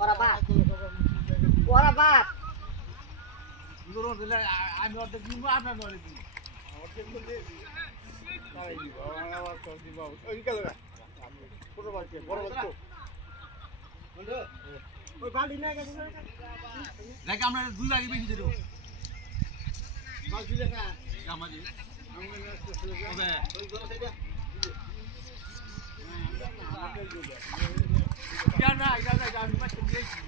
ওরা বাপ ওরা বাপ আমি অর্ধেক দিব আপনার নড়ে দিব অর্ধেক বলতে তাই দিব আমার তো দিব ওই গেল না ছোট বাচ্চা বড় বাচ্চা বন্ধু ওই বালতি না গেছে দেখ আমরা দুই ভাগে বেশি দেব বালতি দেখা আমাদের ওবে ওই গরো সাইডে না না এটা আমি পাচ্ছি দিয়েছি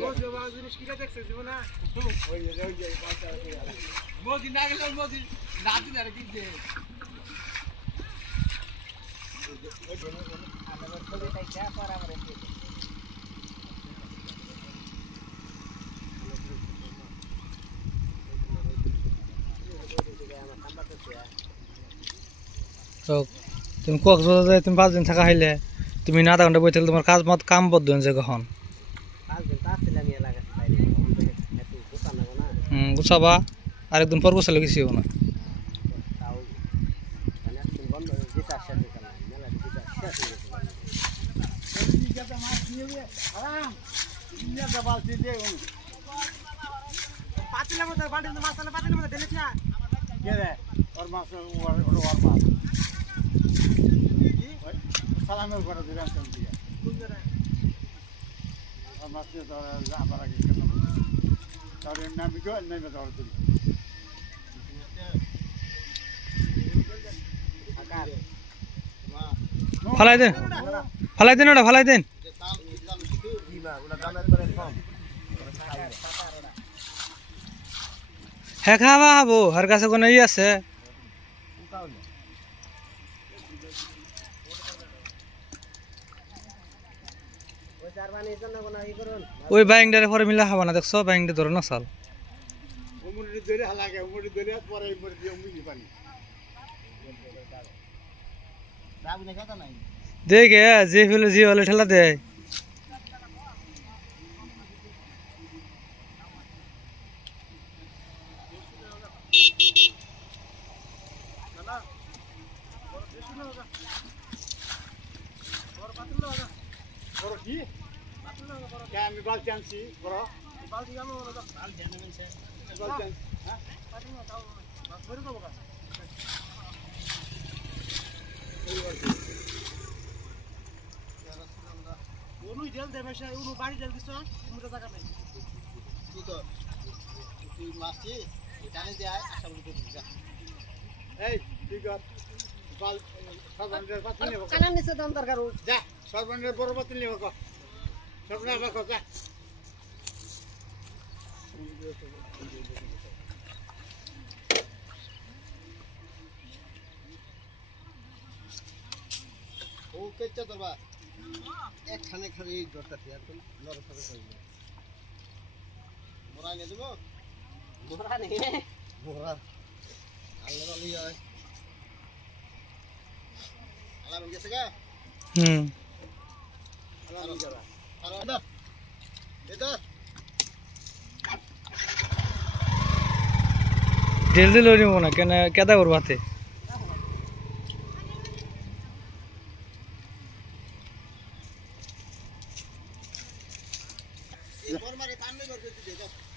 মোদি বাবা জিনিস কিটা দেখছিস না ওই যে বাচ্চা মোদি না গেল মোদি নাতি না কি যে আমার ছবিটা যা পারা করে তো তুমি কক্সবাজার তুমি 5 দিন থাকা হইলে তুমি না ঘন্টা বই থাকলে তোমার কাজ মত কাম বদ্ধ হয়ে কখন 5 দিন তাছিলা নিয়ে লাগাছে তাই এত গোছা না না গুছাবা আরেকদিন পর গোছালে কিছু হবে না তাও মানে একদিন বন্ধ দিতে আসছে না মেলা দিতে আসছে এই যে মাছ নিয়ে আরাম ইন্ডিয়া দা বালতি দে পাতিলা মতো বাড়ি মাছ তাহলে পাতিলা মতো ঢেলে না কে রে ওর মাছ ওর মাছ সালামের করে দিলাম তো দিয়ে কোন জায়গায় আর মাছ তো আবার আগে কেন তার নাম কি হয় নাম তো দিই আকার ফালাই দেন ওটা ফালাই দেন দিবা ওটা দামের করে কম হ্যাঁ খাওয়া হবো আর কাছে কোনো ই আছে ওই চার পানির জন্য কোন ই করুন ওই বাইংটারে পরে মিলা খাবা না দেখছো বাইংটা ধরো না চাল উমরি ধরে হালাকে উমরি ধরে পরে উমরি দিয়ে উমরি পানি রাবু না কথা নাই দেখে যে ফেলে যে হলে ঠেলা দেয় বড় কি কে আমি বালতি আনছি বড় বালতি জানো না বালতি জানো না বালতি হ্যাঁ পাতি না তাও মাছ ধরে দেবো কা ওনুই জেল দেবে সে ওনু বাড়ি জেল দিছ ওনুটা জায়গা নাই তুই তো তুই মাছটি এখানে দেয় আশা করি যা এই তুই কর বাল সর্বনের পাতি নেব কানা নিচে দাম দরকার যা সর্বনের বড় পাতি নেব কর সর্বনের বাকো যা ও কেচ্চা তোরবা একখানে খালি দরকার আছে আর কোন নরসরে কইবে মোরা নিয়ে দেব মোরা নেই মোরা আল্লাহ আলী হয় আলাম গেছে গা আলাম গেলা আলাম না এটা ঢেল দিল নিব না কেন কেদা করবাতে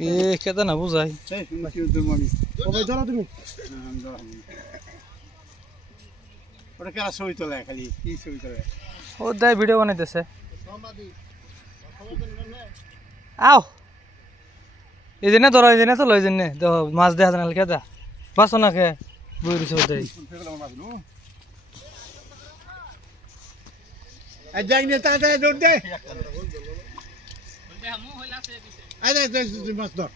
এ কেদা না বুঝাই এই কি উদ্যম আমি কবে ধরো তুমি ওটা কেন ছবি তোলে খালি কি ছবি তোলে ও দাই ভিডিও বানাইতেছে আও এই জন্য ধরো এই জন্য চলো এই জন্য দেখো মাছ দেখা জানাল কেদা বাঁচো না খে বই দিছে ওটাই যাই নে তাড়াতাড়ি দৌড় দে আরে মাছ ধর